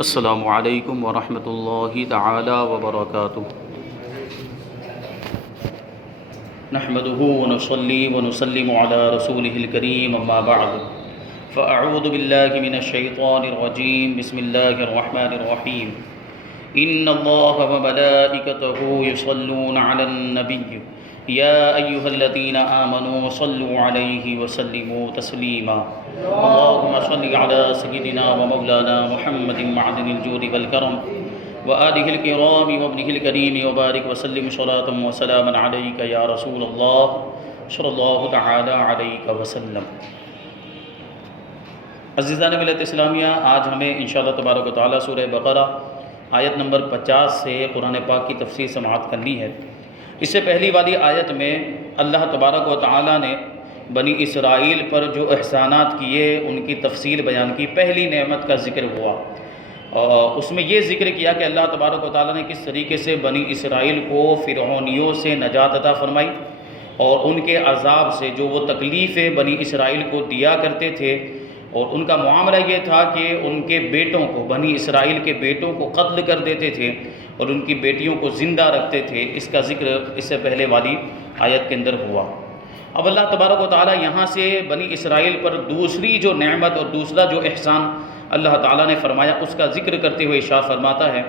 السلام علیکم ورحمۃ اللہ تعالی وبرکاتہ۔ نحمده ونصلي ونسلم على رسوله الكريم اما بعد فاعوذ باللہ من الشیطان الرجیم بسم اللہ الرحمن الرحیم ان اللہ وملائکته یصلون علی النبی یا ایہا الذین آمنوا صلوا علیہ وسلموا تسلیما اللہم صل علی سیدنا ومولانا محمد معدن الجود والکرم وآلہ الکرام وابنہ الکریم وبارک وسلم صلاۃ وسلاما علیک یا رسول اللہ صلی اللہ تعالی علیہ وسلم۔ عزیزان ملت اسلامیہ، آج ہمیں انشاءاللہ تبارک و تعالی سورہ بقرہ آیت نمبر 50 سے قرآن پاک کی تفسیر سماعت کرنی ہے۔ اس سے پہلی والی آیت میں اللہ تبارک و تعالی نے بنی اسرائیل پر جو احسانات کیے ان کی تفصیل بیان کی۔ پہلی نعمت کا ذکر ہوا، اس میں یہ ذکر کیا کہ اللہ تبارک و تعالی نے کس طریقے سے بنی اسرائیل کو فرعونیوں سے نجات عطا فرمائی اور ان کے عذاب سے جو وہ تکلیفیں بنی اسرائیل کو دیا کرتے تھے، اور ان کا معاملہ یہ تھا کہ ان کے بیٹوں کو، بنی اسرائیل کے بیٹوں کو قتل کر دیتے تھے اور ان کی بیٹیوں کو زندہ رکھتے تھے۔ اس کا ذکر اس سے پہلے والی آیت کے اندر ہوا۔ اب اللہ تبارک و تعالی یہاں سے بنی اسرائیل پر دوسری جو نعمت اور دوسرا جو احسان اللہ تعالیٰ نے فرمایا اس کا ذکر کرتے ہوئے ارشاد فرماتا ہے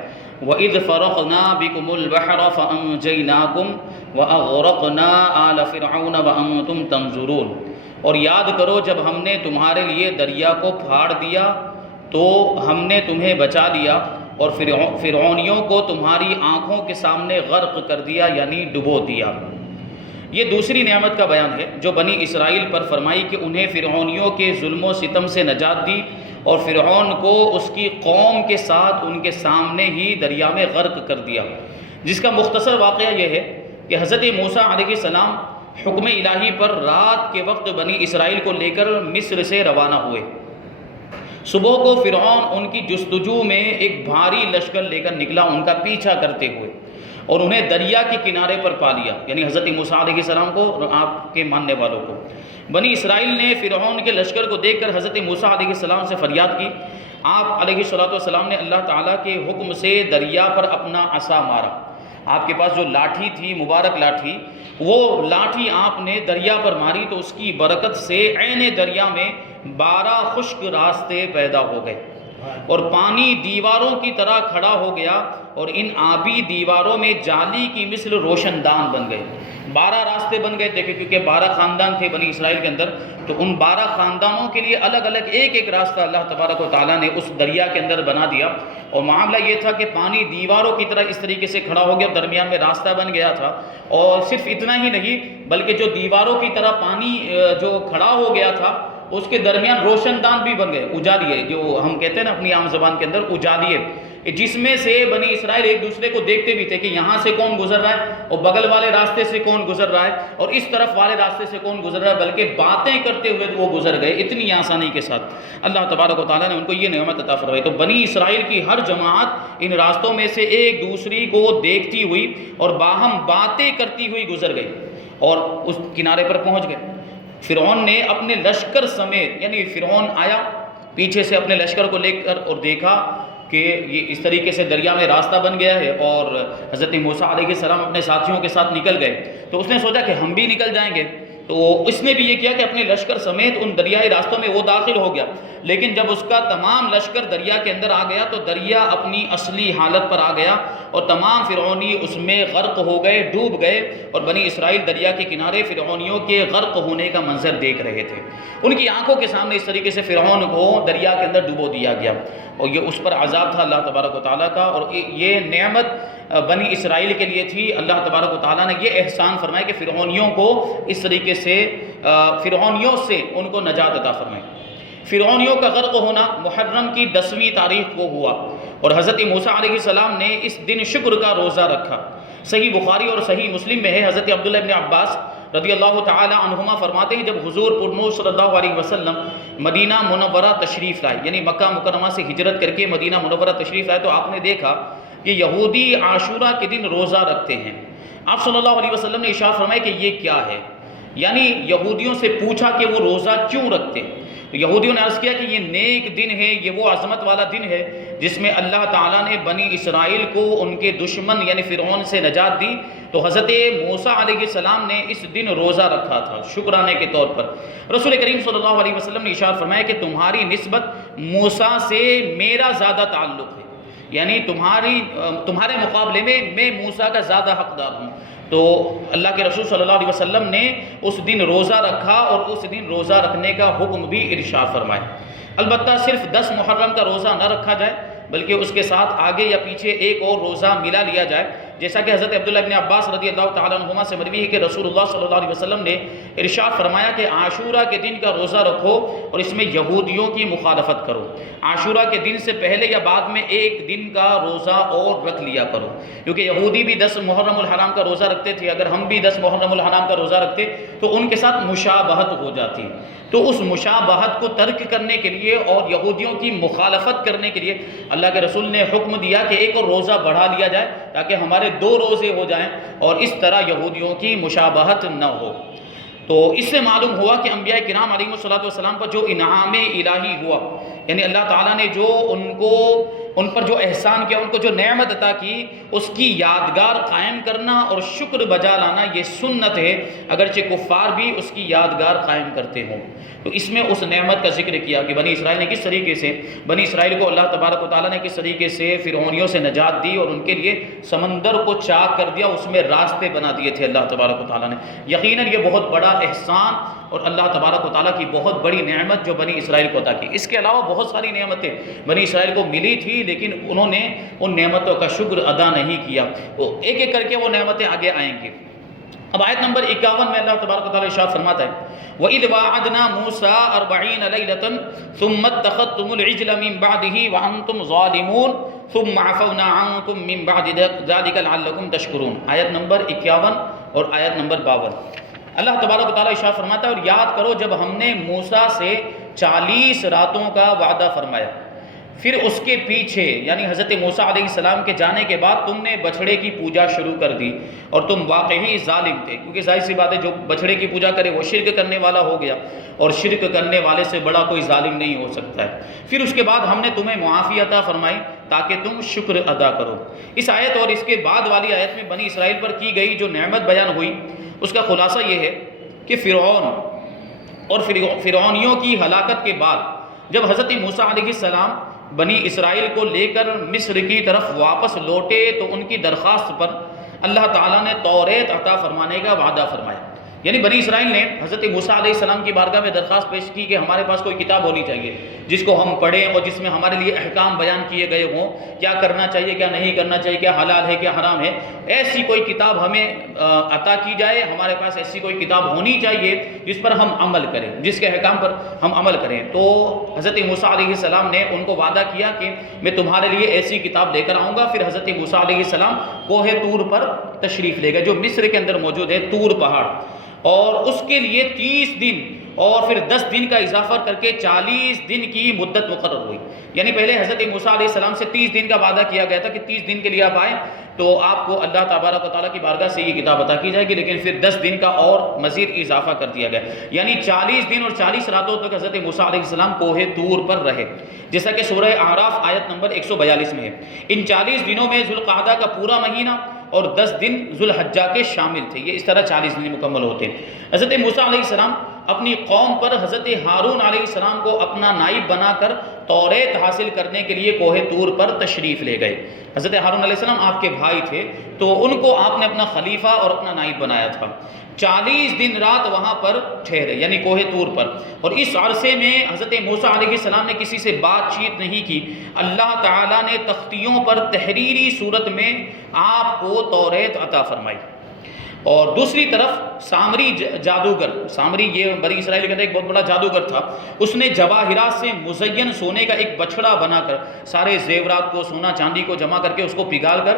وَإِذْ فَرَقْنَا بِكُمُ الْبَحْرَ فَأَنْجَيْنَاكُمْ وَأَغْرَقْنَا آلَ فِرْعَوْنَ وَأَنْتُمْ تَنْظُرُونَ۔ اور یاد کرو جب ہم نے تمہارے لیے دریا کو پھاڑ دیا تو ہم نے تمہیں بچا لیا اور فرعونیوں کو تمہاری آنکھوں کے سامنے غرق کر دیا، یعنی ڈبو دیا۔ یہ دوسری نعمت کا بیان ہے جو بنی اسرائیل پر فرمائی کہ انہیں فرعونیوں کے ظلم و ستم سے نجات دی اور فرعون کو اس کی قوم کے ساتھ ان کے سامنے ہی دریا میں غرق کر دیا، جس کا مختصر واقعہ یہ ہے کہ حضرت موسیٰ علیہ السلام حکم الہی پر رات کے وقت بنی اسرائیل کو لے کر مصر سے روانہ ہوئے۔ صبح کو فرعون ان کی جستجو میں ایک بھاری لشکر لے کر نکلا ان کا پیچھا کرتے ہوئے، اور انہیں دریا کے کنارے پر پا لیا، یعنی حضرت موسیٰ علیہ السلام کو اور آپ کے ماننے والوں کو۔ بنی اسرائیل نے فرعون کے لشکر کو دیکھ کر حضرت موسیٰ علیہ السلام سے فریاد کی۔ آپ علیہ السلام نے اللہ تعالیٰ کے حکم سے دریا پر اپنا عصا مارا۔ آپ کے پاس جو لاٹھی تھی، مبارک لاٹھی، وہ لاٹھی آپ نے دریا پر ماری تو اس کی برکت سے عین دریا میں 12 خشک راستے پیدا ہو گئے اور پانی دیواروں کی طرح کھڑا ہو گیا، اور ان آبی دیواروں میں جالی کی مثل روشن دان بن گئے۔ 12 راستے بن گئے، دیکھیں کیونکہ 12 خاندان تھے بنی اسرائیل کے اندر، تو ان 12 خاندانوں کے لیے الگ الگ ایک ایک راستہ اللہ تبارک و تعالیٰ نے اس دریا کے اندر بنا دیا۔ اور معاملہ یہ تھا کہ پانی دیواروں کی طرح اس طریقے سے کھڑا ہو گیا، درمیان میں راستہ بن گیا تھا، اور صرف اتنا ہی نہیں بلکہ جو دیواروں کی طرح پانی جو کھڑا ہو گیا تھا اس کے درمیان روشن دان بھی بن گئے، اجالیے، جو ہم کہتے ہیں نا اپنی عام زبان کے اندر اجالیے، جس میں سے بنی اسرائیل ایک دوسرے کو دیکھتے بھی تھے کہ یہاں سے کون گزر رہا ہے اور بغل والے راستے سے کون گزر رہا ہے اور اس طرف والے راستے سے کون گزر رہا ہے، بلکہ باتیں کرتے ہوئے وہ گزر گئے اتنی آسانی کے ساتھ۔ اللہ تبارک و تعالیٰ نے ان کو یہ نعمت عطا فرمائی۔ تو بنی اسرائیل کی ہر جماعت ان راستوں میں سے ایک دوسری کو دیکھتی ہوئی اور باہم باتیں کرتی ہوئی گزر گئی اور اس کنارے پر پہنچ گئے۔ فرعون نے اپنے لشکر سمیت، یعنی فرعون آیا پیچھے سے اپنے لشکر کو لے کر اور دیکھا کہ یہ اس طریقے سے دریا میں راستہ بن گیا ہے، اور حضرت موسیٰ علیہ السلام اپنے ساتھیوں کے ساتھ نکل گئے، تو اس نے سوچا کہ ہم بھی نکل جائیں گے، تو اس نے بھی یہ کیا کہ اپنے لشکر سمیت ان دریائی راستوں میں وہ داخل ہو گیا۔ لیکن جب اس کا تمام لشکر دریا کے اندر آ گیا تو دریا اپنی اصلی حالت پر آ گیا اور تمام فرعونی اس میں غرق ہو گئے، ڈوب گئے، اور بنی اسرائیل دریا کے کنارے فرعونیوں کے غرق ہونے کا منظر دیکھ رہے تھے۔ ان کی آنکھوں کے سامنے اس طریقے سے فرعون کو دریا کے اندر ڈبو دیا گیا، اور یہ اس پر عذاب تھا اللہ تبارک و تعالیٰ کا، اور یہ نعمت بنی اسرائیل کے لیے تھی۔ اللہ تبارک و تعالیٰ نے یہ احسان فرمایا کہ فرعونیوں کو اس طریقے سے فرعونیوں سے ان کو نجات عطا فرمائی۔ فرعونیوں کا غرق ہونا محرم کی 10ویں تاریخ کو ہوا، اور حضرت موسیٰ علیہ السلام نے اس دن شکر کا روزہ رکھا۔ صحیح بخاری اور صحیح مسلم میں ہے، حضرت عبداللہ ابن عباس رضی اللہ تعالی عنہما فرماتے ہیں جب حضور پرنور صلی اللہ علیہ وسلم مدینہ منورہ تشریف لائے، یعنی مکہ مکرمہ سے ہجرت کر کے مدینہ منورہ تشریف لائے، تو آپ نے دیکھا کہ یہودی عاشورہ کے دن روزہ رکھتے ہیں۔ آپ صلی اللہ علیہ وسلم نے ارشاد فرمایا کہ یہ کیا ہے، یعنی یہودیوں سے پوچھا کہ وہ روزہ کیوں رکھتے۔ تو یہودیوں نے عرض کیا کہ یہ نیک دن ہے، یہ وہ عظمت والا دن ہے جس میں اللہ تعالیٰ نے بنی اسرائیل کو ان کے دشمن یعنی فرعون سے نجات دی، تو حضرت موسیٰ علیہ السلام نے اس دن روزہ رکھا تھا شکرانے کے طور پر۔ رسول کریم صلی اللہ علیہ وسلم نے ارشاد فرمایا کہ تمہاری نسبت موسیٰ سے میرا زیادہ تعلق ہے، یعنی تمہارے مقابلے میں میں موسیٰ کا زیادہ حقدار ہوں۔ تو اللہ کے رسول صلی اللہ علیہ وسلم نے اس دن روزہ رکھا اور اس دن روزہ رکھنے کا حکم بھی ارشاد فرمایا۔ البتہ صرف 10 محرم کا روزہ نہ رکھا جائے، بلکہ اس کے ساتھ آگے یا پیچھے ایک اور روزہ ملا لیا جائے، جیسا کہ حضرت عبداللہ ابن عباس رضی اللہ تعالیٰ عنہما سے مروی ہے کہ رسول اللہ صلی اللہ علیہ وسلم نے ارشاد فرمایا کہ عاشورہ کے دن کا روزہ رکھو اور اس میں یہودیوں کی مخالفت کرو۔ عاشورہ کے دن سے پہلے یا بعد میں ایک دن کا روزہ اور رکھ لیا کرو، کیونکہ یہودی بھی 10 محرم الحرام کا روزہ رکھتے تھے، اگر ہم بھی 10 محرم الحرام کا روزہ رکھتے تو ان کے ساتھ مشابہت ہو جاتی۔ تو اس مشابہت کو ترک کرنے کے لیے اور یہودیوں کی مخالفت کرنے کے لیے اللہ کے رسول نے حکم دیا کہ ایک اور روزہ بڑھا لیا جائے تاکہ ہمارے 2 روزے ہو جائیں اور اس طرح یہودیوں کی مشابہت نہ ہو۔ تو اس سے معلوم ہوا کہ انبیاء کرام علیہ الصلوۃ والسلام پر جو انعام الہی ہوا، یعنی اللہ تعالیٰ نے جو ان پر جو احسان کیا، ان کو جو نعمت عطا کی، اس کی یادگار قائم کرنا اور شکر بجا لانا یہ سنت ہے، اگرچہ کفار بھی اس کی یادگار قائم کرتے ہوں۔ تو اس میں اس نعمت کا ذکر کیا کہ بنی اسرائیل نے کس طریقے سے، بنی اسرائیل کو اللہ تبارک و تعالیٰ نے کس طریقے سے فرعونیوں سے نجات دی اور ان کے لیے سمندر کو چاک کر دیا، اس میں راستے بنا دیے تھے اللہ تبارک و تعالیٰ نے۔ یقیناً یہ بہت بڑا احسان اور اللہ تبارک و تعالیٰ کی بہت بڑی نعمت جو بنی اسرائیل کو عطا کی۔ اس کے علاوہ بہت ساری نعمتیں بنی اسرائیل کو ملی تھی، لیکن انہوں نے ان نعمتوں کا شکر ادا نہیں کیا۔ تو ایک ایک کر کے وہ نعمتیں آگے آئیں گی۔ اب آیت نمبر 51 میں اللہ تبارک و تعالیٰ ارشاد فرماتا ہے وَإِذْ وَاعَدْنَا مُوسَىٰ 40 لَيْلَةً ثُمَّ اتَّخَذْتُمُ الْعِجْلَ مِن بَعْدِهِ وَأَنْتُمْ ظَالِمُونَ ثُمَّ عَفَوْنَا عَنْكُم مِّن بَعْدِ ذَلِكَ لَعَلَّكُمْ تَشْكُرُونَ۔ آیت نمبر 51 اور آیت نمبر 52 اللہ تبارک و تعالیٰ ارشاد فرماتا ہے اور یاد کرو جب ہم نے موسیٰ سے 40 راتوں کا وعدہ فرمایا، پھر اس کے پیچھے یعنی حضرت موسیٰ علیہ السلام کے جانے کے بعد تم نے بچھڑے کی پوجا شروع کر دی اور تم واقعی ظالم تھے، کیونکہ ظاہر سی بات ہے جو بچھڑے کی پوجا کرے وہ شرک کرنے والا ہو گیا، اور شرک کرنے والے سے بڑا کوئی ظالم نہیں ہو سکتا ہے۔ پھر اس کے بعد ہم نے تمہیں معافی عطا فرمائی تاکہ تم شکر ادا کرو۔ اس آیت اور اس کے بعد والی آیت میں بنی اسرائیل پر کی گئی جو نعمت بیان ہوئی، اس کا خلاصہ یہ ہے کہ فرعون اور فرعونیوں کی ہلاکت کے بعد جب حضرت موسیٰ علیہ السلام بنی اسرائیل کو لے کر مصر کی طرف واپس لوٹے تو ان کی درخواست پر اللہ تعالیٰ نے توریت عطا فرمانے کا وعدہ فرمایا۔ یعنی بنی اسرائیل نے حضرت موسیٰ علیہ السلام کی بارگاہ میں درخواست پیش کی کہ ہمارے پاس کوئی کتاب ہونی چاہیے جس کو ہم پڑھیں اور جس میں ہمارے لیے احکام بیان کیے گئے ہوں، کیا کرنا چاہیے کیا نہیں کرنا چاہیے، کیا حلال ہے کیا حرام ہے، ایسی کوئی کتاب ہمیں عطا کی جائے۔ ہمارے پاس ایسی کوئی کتاب ہونی چاہیے جس پر ہم عمل کریں، جس کے احکام پر ہم عمل کریں۔ تو حضرت موسیٰ علیہ السلام نے ان کو وعدہ کیا کہ میں تمہارے لیے ایسی کتاب لے کر آؤں گا۔ پھر حضرت موسیٰ علیہ السلام کوہ طور پر تشریف لے گئے جو مصر کے اندر موجود ہے، طور پہاڑ، اور اس کے لیے 30 دن اور پھر 10 دن کا اضافہ کر کے 40 دن کی مدت مقرر ہوئی۔ یعنی پہلے حضرت موسیٰ علیہ السلام سے 30 دن کا وعدہ کیا گیا تھا کہ 30 دن کے لیے آپ آئیں تو آپ کو اللہ تبارک و تعالیٰ کی بارگاہ سے یہ کتاب عطا کی جائے گی، لیکن پھر 10 دن کا اور مزید اضافہ کر دیا گیا، یعنی 40 دن اور 40 راتوں تک حضرت موسیٰ علیہ السلام کوہ طور پر رہے، جیسا کہ سورہ اعراف آیت نمبر 142 میں ہے۔ ان 40 دنوں میں ذوالقعدہ کا پورا مہینہ اور 10 دن ذوالحجہ کے شامل تھے، یہ اس طرح 40 دن مکمل ہوتے ہیں۔ حضرت موسیٰ علیہ السلام اپنی قوم پر حضرت ہارون علیہ السلام کو اپنا نائب بنا کر توریت حاصل کرنے کے لیے کوہ طور پر تشریف لے گئے۔ حضرت ہارون علیہ السلام آپ کے بھائی تھے تو ان کو آپ نے اپنا خلیفہ اور اپنا نائب بنایا تھا۔ 40 دن رات وہاں پر ٹھہرے یعنی کوہ طور پر، اور اس عرصے میں حضرت موسیٰ علیہ السلام نے کسی سے بات چیت نہیں کی۔ اللہ تعالیٰ نے تختیوں پر تحریری صورت میں آپ کو توریت عطا فرمائی۔ اور دوسری طرف سامری جادوگر، سامری یہ بنی اسرائیل کے اندر ایک بہت بڑا جادوگر تھا، اس نے جواہرات سے مزین سونے کا ایک بچھڑا بنا کر سارے زیورات کو، سونا چاندی کو جمع کر کے اس کو پگھال کر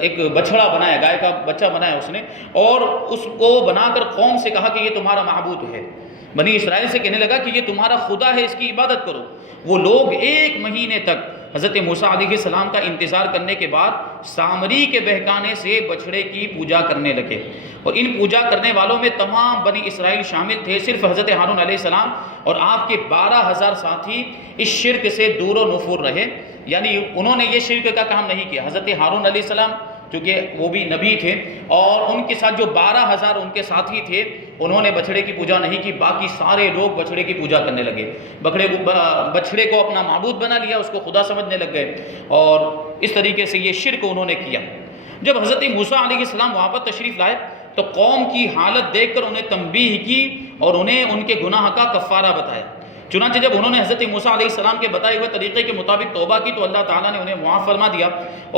ایک بچھڑا بنایا، گائے کا بچہ بنایا اس نے، اور اس کو بنا کر قوم سے کہا کہ یہ تمہارا معبود ہے۔ بنی اسرائیل سے کہنے لگا کہ یہ تمہارا خدا ہے، اس کی عبادت کرو۔ وہ لوگ 1 مہینے تک حضرت موسیٰ علیہ السلام کا انتظار کرنے کے بعد سامری کے بہکانے سے بچھڑے کی پوجا کرنے لگے، اور ان پوجا کرنے والوں میں تمام بنی اسرائیل شامل تھے۔ صرف حضرت ہارون علیہ السلام اور آپ کے 12,000 ساتھی اس شرک سے دور و نفور رہے، یعنی انہوں نے یہ شرک کا کام نہیں کیا۔ حضرت ہارون علیہ السلام کیونکہ وہ بھی نبی تھے، اور ان کے ساتھ جو 12,000 ان کے ساتھی تھے، انہوں نے بچھڑے کی پوجا نہیں کی، باقی سارے لوگ بچھڑے کی پوجا کرنے لگے، بچھڑے کو اپنا معبود بنا لیا، اس کو خدا سمجھنے لگ گئے، اور اس طریقے سے یہ شرک انہوں نے کیا۔ جب حضرت موسیٰ علیہ السلام وہاں پر تشریف لائے تو قوم کی حالت دیکھ کر انہیں تنبیہ کی اور انہیں ان کے گناہ کا کفارہ بتایا۔ چنانچہ جب انہوں نے حضرت موسیٰ علیہ السلام کے بتائے ہوئے طریقے کے مطابق توبہ کی تو اللہ تعالیٰ نے انہیں معاف فرما دیا،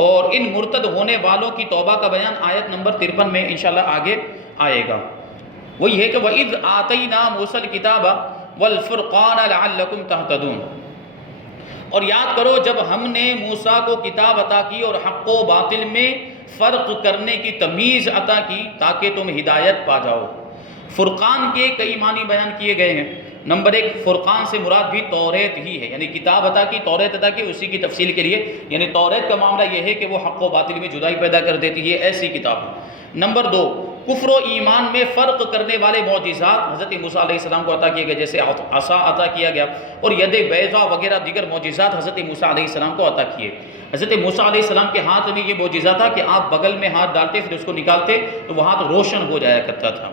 اور ان مرتد ہونے والوں کی توبہ کا بیان آیت نمبر 53 میں انشاءاللہ آگے آئے گا۔ وہی ہے کہ وَإِذْ آتَيْنَا مُوسَى الْكِتَابَ وَالْفُرْقَانَ لَعَلَّكُمْ تَهْتَدُونَ، اور یاد کرو جب ہم نے موسیٰ کو کتاب عطا کی اور حق و باطل میں فرق کرنے کی تمیز عطا کی تاکہ تم ہدایت پا جاؤ۔ فرقان کے کئی معنی بیان کیے گئے ہیں۔ نمبر 1، فرقان سے مراد بھی توریت ہی ہے، یعنی کتاب عطا کی، توریت عطا کی، اسی کی تفصیل کے لیے، یعنی توریت کا معاملہ یہ ہے کہ وہ حق و باطل میں جدائی پیدا کر دیتی ہے، ایسی کتاب ہے۔ نمبر 2، کفر و ایمان میں فرق کرنے والے معجزات حضرت موسیٰ علیہ السلام کو عطا کیے گئے، جیسے عصا عطا کیا گیا، اور ید بیضا وغیرہ دیگر معجزات حضرت موسیٰ علیہ السلام کو عطا کیے۔ حضرت موسیٰ علیہ السلام کے ہاتھ میں یہ معجزہ تھا کہ آپ بغل میں ہاتھ ڈالتے پھر اس کو نکالتے تو وہ ہاتھ روشن ہو جایا کرتا تھا۔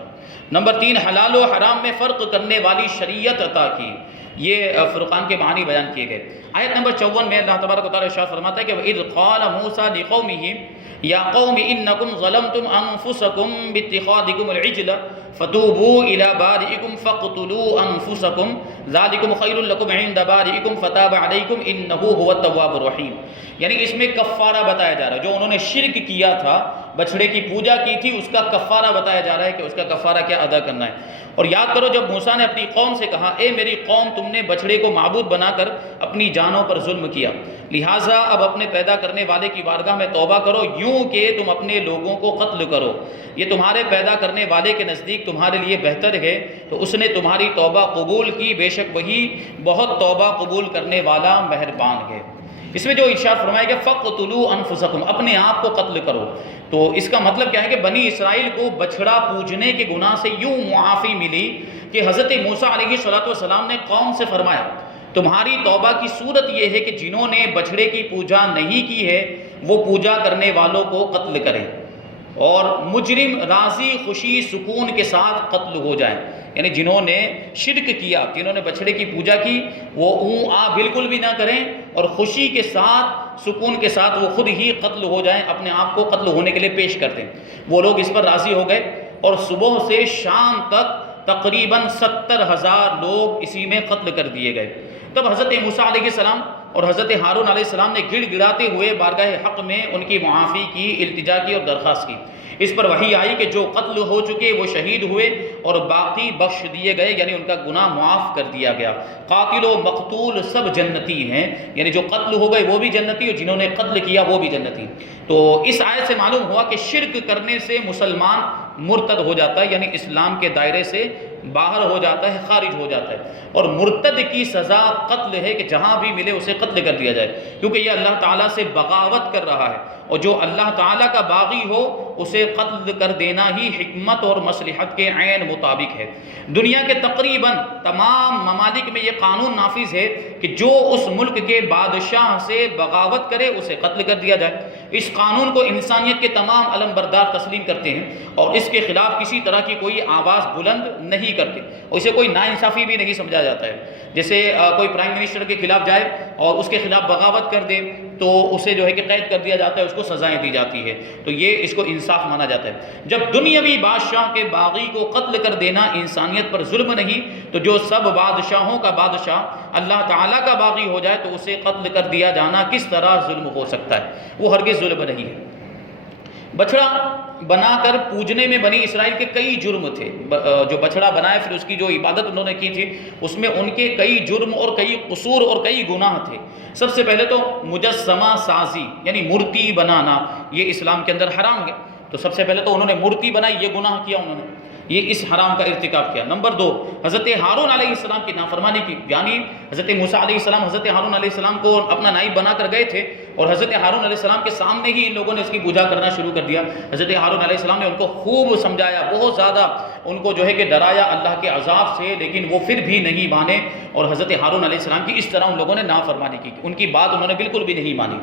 نمبر 3، حلال و حرام میں فرق کرنے والی شریعت عطا کی، یہ فرقان کے معنی بیان کیے گئے۔ آیت نمبر 54 میں اللہ تبارک و تعالیٰ ارشاد فرماتا ہے کہ وَإِذْ قَالَ مُوسَىٰ لِقَوْمِهِ يَا قَوْمِ إِنَّكُمْ ظَلَمْتُمْ أَنفُسَكُمْ بِاتِّخَاذِكُمُ الْعِجْلَ فَتُوبُوا إِلَىٰ بَارِئِكُمْ فَاقْتُلُوا أَنفُسَكُمْ ذَٰلِكُمْ خَيْرٌ لَكُمْ عِندَ بَارِئِكُمْ فَتَابَ عَلَيْكُمْ إِنَّهُ هُوَ التَّوَّابُ الرَّحِيمُ، یعنی اس میں کفارہ بتایا جا رہا ہے، جو انہوں نے شرک کیا تھا، بچھڑے کی پوجا کی تھی، اس کا کفارہ بتایا جا رہا ہے کہ اس کا کفارہ کیا ادا کرنا ہے۔ اور یاد کرو جب موسیٰ نے اپنی قوم سے کہا، اے میری قوم، تم نے بچھڑے کو معبود بنا کر اپنی جانوں پر ظلم کیا، لہٰذا اب اپنے پیدا کرنے والے کی بارگاہ میں توبہ کرو، یوں کہ تم اپنے لوگوں کو قتل کرو، یہ تمہارے پیدا کرنے والے کے نزدیک تمہارے لیے بہتر ہے، تو اس نے تمہاری توبہ قبول کی، بے شک وہی بہت توبہ قبول کرنے والا مہربان ہے۔ اس میں جو ارشاد فرمایا گیا فَقْتُلُوا أَنفُسَكُمْ، اپنے آپ کو قتل کرو، تو اس کا مطلب کیا ہے کہ بنی اسرائیل کو بچھڑا پوجنے کے گناہ سے یوں معافی ملی کہ حضرت موسیٰ علیہ السلام نے قوم سے فرمایا تمہاری توبہ کی صورت یہ ہے کہ جنہوں نے بچھڑے کی پوجا نہیں کی ہے وہ پوجا کرنے والوں کو قتل کریں، اور مجرم راضی خوشی سکون کے ساتھ قتل ہو جائیں، یعنی جنہوں نے شرک کیا، جنہوں نے بچھڑے کی پوجا کی، وہ اوں آ بالکل بھی نہ کریں، اور خوشی کے ساتھ سکون کے ساتھ وہ خود ہی قتل ہو جائیں، اپنے آپ کو قتل ہونے کے لیے پیش کر دیں۔ وہ لوگ اس پر راضی ہو گئے، اور صبح سے شام تک تقریباً 70,000 لوگ اسی میں قتل کر دیے گئے۔ تب حضرت موسیٰ علیہ السلام اور حضرت ہارون علیہ السلام نے گڑ گڑاتے ہوئے بارگاہ حق میں ان کی معافی کی، التجا کی اور درخواست کی۔ اس پر وحی آئی کہ جو قتل ہو چکے وہ شہید ہوئے اور باقی بخش دیے گئے، یعنی ان کا گناہ معاف کر دیا گیا۔ قاتل و مقتول سب جنتی ہیں، یعنی جو قتل ہو گئے وہ بھی جنتی اور جنہوں نے قتل کیا وہ بھی جنتی۔ تو اس آیت سے معلوم ہوا کہ شرک کرنے سے مسلمان مرتد ہو جاتا ہے، یعنی اسلام کے دائرے سے باہر ہو جاتا ہے، خارج ہو جاتا ہے، اور مرتد کی سزا قتل ہے کہ جہاں بھی ملے اسے قتل کر دیا جائے، کیونکہ یہ اللہ تعالیٰ سے بغاوت کر رہا ہے، اور جو اللہ تعالیٰ کا باغی ہو اسے قتل کر دینا ہی حکمت اور مصلحت کے عین مطابق ہے۔ دنیا کے تقریباً تمام ممالک میں یہ قانون نافذ ہے کہ جو اس ملک کے بادشاہ سے بغاوت کرے اسے قتل کر دیا جائے۔ اس قانون کو انسانیت کے تمام علم بردار تسلیم کرتے ہیں اور اس کے خلاف کسی طرح کی کوئی آواز بلند نہیں کرتے، اور اسے کوئی ناانصافی بھی نہیں سمجھا جاتا ہے۔ جیسے کوئی پرائم منسٹر کے خلاف جائے اور اس کے خلاف بغاوت کر دے تو اسے جو ہے کہ قید کر دیا جاتا ہے، اس کو سزائیں دی جاتی ہے، تو یہ اس کو انصاف مانا جاتا ہے۔ جب دنیاوی بادشاہ کے باغی کو قتل کر دینا انسانیت پر ظلم نہیں، تو جو سب بادشاہوں کا بادشاہ اللہ تعالیٰ کا باغی ہو جائے تو اسے قتل کر دیا جانا کس طرح ظلم ہو سکتا ہے؟ وہ ہرگز ظلم نہیں ہے۔ بچڑا بنا کر پوجنے میں بنی اسرائیل کے کئی جرم تھے، جو بچڑا بنائے پھر اس کی جو عبادت انہوں نے کی تھی اس میں ان کے کئی جرم اور کئی قصور اور کئی گناہ تھے۔ سب سے پہلے تو مجسمہ سازی یعنی مورتی بنانا، یہ اسلام کے اندر حرام ہے، تو سب سے پہلے تو انہوں نے مورتی بنائی، یہ گناہ کیا انہوں نے۔ یہ اس حرام کا ارتکاب کیا۔ نمبر 2، حضرت ہارون علیہ السلام کی نافرمانی کی، یعنی حضرت موسیٰ علیہ السلام حضرت ہارون علیہ السلام کو اپنا نائب بنا کر گئے تھے، اور حضرت ہارون علیہ السلام کے سامنے ہی ان لوگوں نے اس کی پوجا کرنا شروع کر دیا۔ حضرت ہارون علیہ السلام نے ان کو خوب سمجھایا، بہت زیادہ ان کو جو ہے کہ ڈرایا اللہ کے عذاب سے، لیکن وہ پھر بھی نہیں مانے، اور حضرت ہارون علیہ السلام کی اس طرح ان لوگوں نے نافرمانی کی، ان کی بات انہوں نے بالکل بھی نہیں مانی۔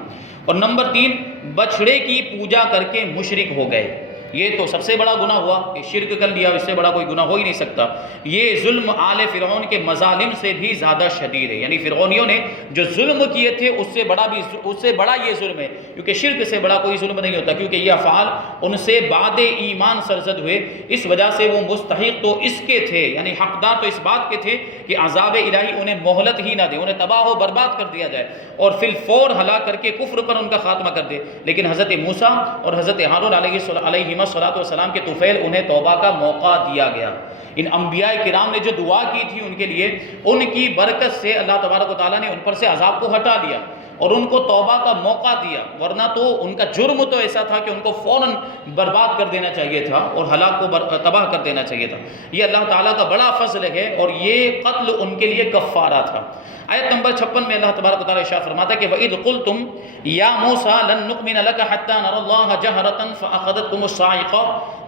اور نمبر 3، بچھڑے کی پوجا کر کے مشرک ہو گئے۔ یہ تو سب سے بڑا گناہ ہوا کہ شرک کر لیا، اس سے بڑا کوئی گناہ ہو ہی نہیں سکتا۔ یہ ظلم آل فرعون کے مظالم سے بھی زیادہ شدید ہے، یعنی فرعونیوں نے جو ظلم کیے تھے اس سے بڑا یہ ظلم ہے، کیونکہ شرک سے بڑا کوئی ظلم نہیں ہوتا، کیونکہ یہ افعال ان سے بعد ایمان سرزد ہوئے، اس وجہ سے وہ مستحق تو اس کے تھے، یعنی حقدار تو اس بات کے تھے کہ عذاب الہی انہیں مہلت ہی نہ دے، انہیں تباہ و برباد کر دیا جائے اور فی الفور ہلاک کر کے کفر پر ان کا خاتمہ کر دے۔ لیکن حضرت موسیٰ اور حضرت ہارون علیہ السلام کے طفیل انہیں توبہ کا موقع دیا گیا۔ ان انبیاء کرام نے جو دعا کی تھی ان کے لیے، ان کی برکت سے اللہ تبارک و تعالیٰ نے ان پر سے عذاب کو ہٹا دیا اور ان کو توبہ کا موقع دیا، ورنہ تو ان کا جرم تو ایسا تھا کہ ان کو فوراً برباد کر دینا چاہیے تھا اور ہلاک کو تباہ کر دینا چاہیے تھا۔ یہ اللہ تعالیٰ کا بڑا فضل ہے، اور یہ قتل ان کے لیے کفارہ تھا۔ آیت نمبر 56 میں اللہ تبارک و تعالیٰ ارشاد فرماتا ہے کہ وَإِذْ قُلْتُمْ يَا مُوسَىٰ لَن نُّؤْمِنَ لَكَ حَتَّىٰ نَرَى اللَّهَ جَهْرَةً فَأَخَذَتْكُمُ الصَّاعِقَةُ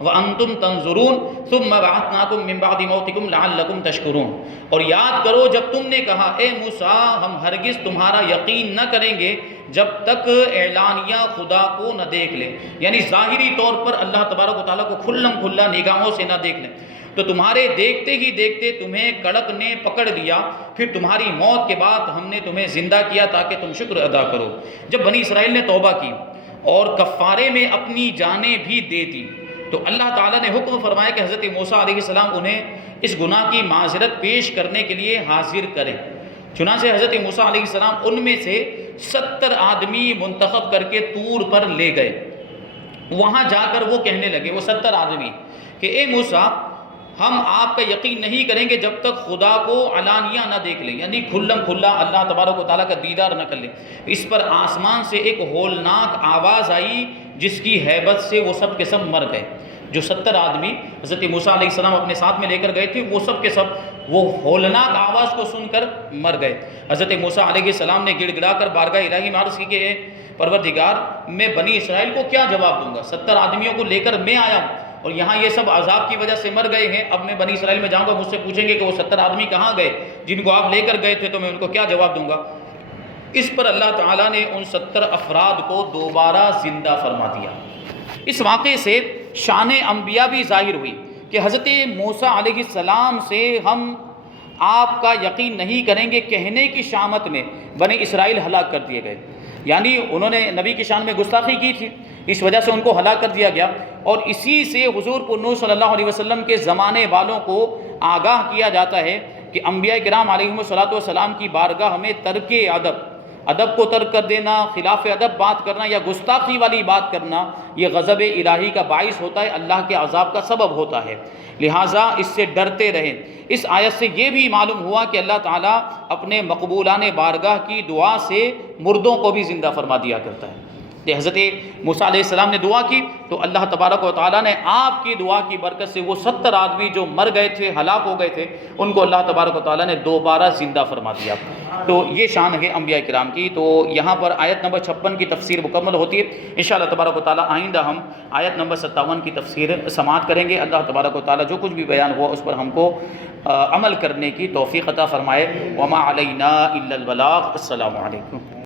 وَأَنتُمْ تَنظُرُونَ ثُمَّ بَعَثْنَاكُم مِّن بَعْدِ مَوْتِكُمْ لَعَلَّكُمْ تَشْكُرُونَ۔ اور یاد کرو جب تم نے کہا اے موسیٰ ہم ہرگز تمہارا یقین نہ کریں گے جب تک اعلانیہ خدا کو نہ دیکھ لیں، یعنی ظاہری طور پر اللہ تبارک و تعالیٰ کو کھلم کھلا نگاہوں سے نہ دیکھ لیں، تو تمہارے دیکھتے ہی دیکھتے تمہیں کڑک نے پکڑ لیا، پھر تمہاری موت کے بعد ہم نے تمہیں زندہ کیا تاکہ تم شکر ادا کرو۔ جب بنی اسرائیل نے توبہ کی اور کفارے میں اپنی جانیں بھی دے دی تو اللہ تعالیٰ نے حکم فرمایا کہ حضرت موسیٰ علیہ السلام انہیں اس گناہ کی معذرت پیش کرنے کے لیے حاضر کریں۔ چنانچہ حضرت موسیٰ علیہ السلام ان میں سے 70 آدمی منتخب کر کے طور پر لے گئے۔ وہاں جا کر وہ کہنے لگے، وہ 70 آدمی، کہ اے موسیٰ ہم آپ کا یقین نہیں کریں گے جب تک خدا کو علانیہ نہ دیکھ لیں، یعنی کھلم کھلا اللہ تبارک و تعالیٰ کا دیدار نہ کر لیں۔ اس پر آسمان سے ایک ہولناک آواز آئی جس کی ہیبت سے وہ سب کے سب مر گئے۔ جو 70 آدمی حضرت موسیٰ علیہ السلام اپنے ساتھ میں لے کر گئے تھے، وہ سب کے سب وہ ہولناک آواز کو سن کر مر گئے۔ حضرت موسیٰ علیہ السلام نے گڑ گڑا کر بارگاہ الہی میں عرض کی کہ پروردگار میں بنی اسرائیل کو کیا جواب دوں گا؟ 70 آدمیوں کو لے کر میں آیا ہوں اور یہاں یہ سب عذاب کی وجہ سے مر گئے ہیں، اب میں بنی اسرائیل میں جاؤں گا، مجھ سے پوچھیں گے کہ وہ 70 آدمی کہاں گئے جن کو آپ لے کر گئے تھے، تو میں ان کو کیا جواب دوں گا؟ اس پر اللہ تعالیٰ نے ان 70 افراد کو دوبارہ زندہ فرما دیا۔ اس واقعے سے شان انبیاء بھی ظاہر ہوئی کہ حضرت موسیٰ علیہ السلام سے ہم آپ کا یقین نہیں کریں گے کہنے کی شامت میں بنی اسرائیل ہلاک کر دیے گئے، یعنی انہوں نے نبی کی شان میں گستاخی کی تھی، اس وجہ سے ان کو ہلاک کر دیا گیا، اور اسی سے حضور پرنور صلی اللہ علیہ وسلم کے زمانے والوں کو آگاہ کیا جاتا ہے کہ انبیاء کرام علیہم السلام کی بارگاہ میں ترک ادب کو ترک کر دینا، خلاف ادب بات کرنا یا گستاخی والی بات کرنا، یہ غضب الہی کا باعث ہوتا ہے، اللہ کے عذاب کا سبب ہوتا ہے، لہٰذا اس سے ڈرتے رہیں۔ اس آیت سے یہ بھی معلوم ہوا کہ اللہ تعالیٰ اپنے مقبولان بارگاہ کی دعا سے مردوں کو بھی زندہ فرما دیا کرتا ہے۔ کہ حضرت موسیٰ علیہ السلام نے دعا کی تو اللہ تبارک و تعالیٰ نے آپ کی دعا کی برکت سے وہ 70 آدمی جو مر گئے تھے، ہلاک ہو گئے تھے، ان کو اللہ تبارک و تعالیٰ نے دوبارہ زندہ فرما دیا۔ تو یہ شان ہے انبیاء کرام کی۔ تو یہاں پر آیت نمبر 56 کی تفسیر مکمل ہوتی ہے۔ انشاءاللہ تبارک و تعالیٰ آئندہ ہم آیت نمبر 57 کی تفسیر سماعت کریں گے۔ اللہ تبارک و تعالیٰ جو کچھ بھی بیان ہوا اس پر ہم کو عمل کرنے کی توفیق عطا فرمائے۔ وما علینا الا البلاغ۔ السلام علیکم۔